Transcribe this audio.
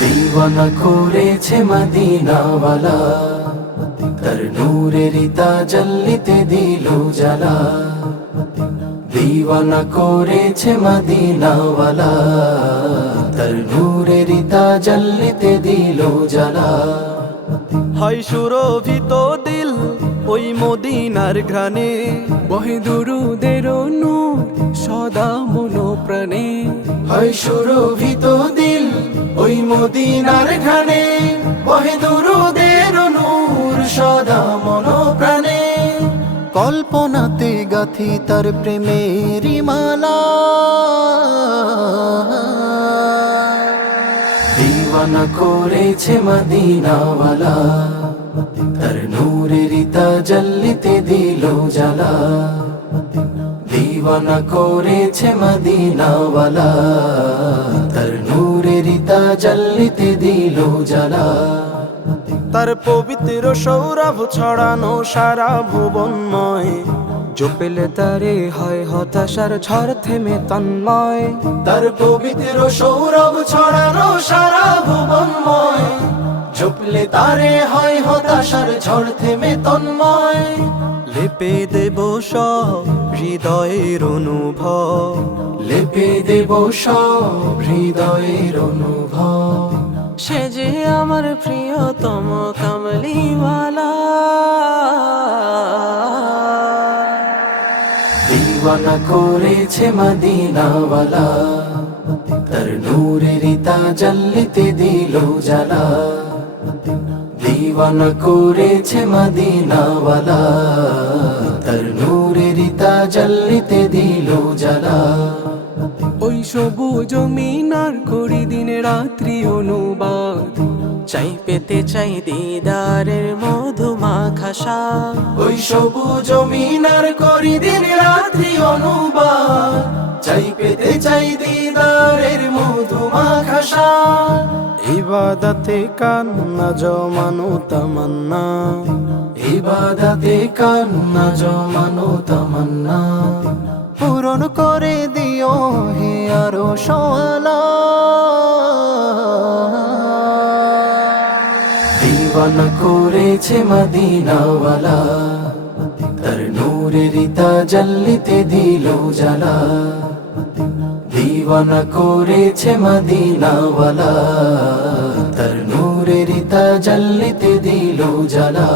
दीवाना করেছে মদিনাওয়ালা, তার নূরের তাজাল্লিতে দিল জালা। दीवाना করেছে মদিনাওয়ালা, তার নূরের তাজাল্লিতে দিল জালা। হয় সুরভিত দিল ওই মদিনার ঘ্রাণে, বহে দুরুদের নূর সদা মনো প্রাণে। হয় সুরভিত দিল ওই মদিনার ঘ্রাণে, বহে দুরুদের নূর সদা মনো প্রাণে। কল্পনাতে গাথি তার প্রেমের মালা। दीवाना করেছে মদিনাওয়ালা, তার নূরের তাজাল্লিতে দিল জালা। दीवाना করেছে মদিনাওয়ালা, তার নূরের তাজাল্লিতে দিল জালা। তার পবিত্র সৌরভ ছড়ানো সারা ভুবনময়, জপেলে তারে হয় হতাশার ঝড় থেমে তন্ময়। তার পবিত্র সৌরভ ছড়ানো সারা ভুবনময়, জপলে তারে হয় হতাশার ঝড় থেমে তন্ময়। লেপে দেব সব হৃদয়ের অনুভব, লেপে দেব সব হৃদয়ের অনুভব। সে যে আমার প্রিয়তম কামলিওয়ালা। दीवाना করেছে মদিনাওয়ালা, তার নূরের তাজাল্লিতে দিল জালা। दीवाना করেছে মদিনাওয়ালা, তার নূরের তাজাল্লিতে দিল জালা। ওই সবুজ মিনার করি দিন রাত্রি অনুবাদ, চাই পেতে চাই দিদারের মধুমাখা স্বাদ। ওই সবুজ মিনার করি দিন রাত্রি অনুবাদ, চাই পেতে চাই দিদারের মধুমাখা স্বাদ। ইবাদতে কান্না জমানো তামান্না, ইবাদতে কান্না জমানো তামান্না। পূরণ করে দিও হে আরো সোয়ালা। दीवाना করেছে মদিনাওয়ালা, তার নূরের তাজাল্লিতে দিল জালা। दीवाना করেছে মদিনাওয়ালা, তার নূরের তাজাল্লিতে দিল জালা।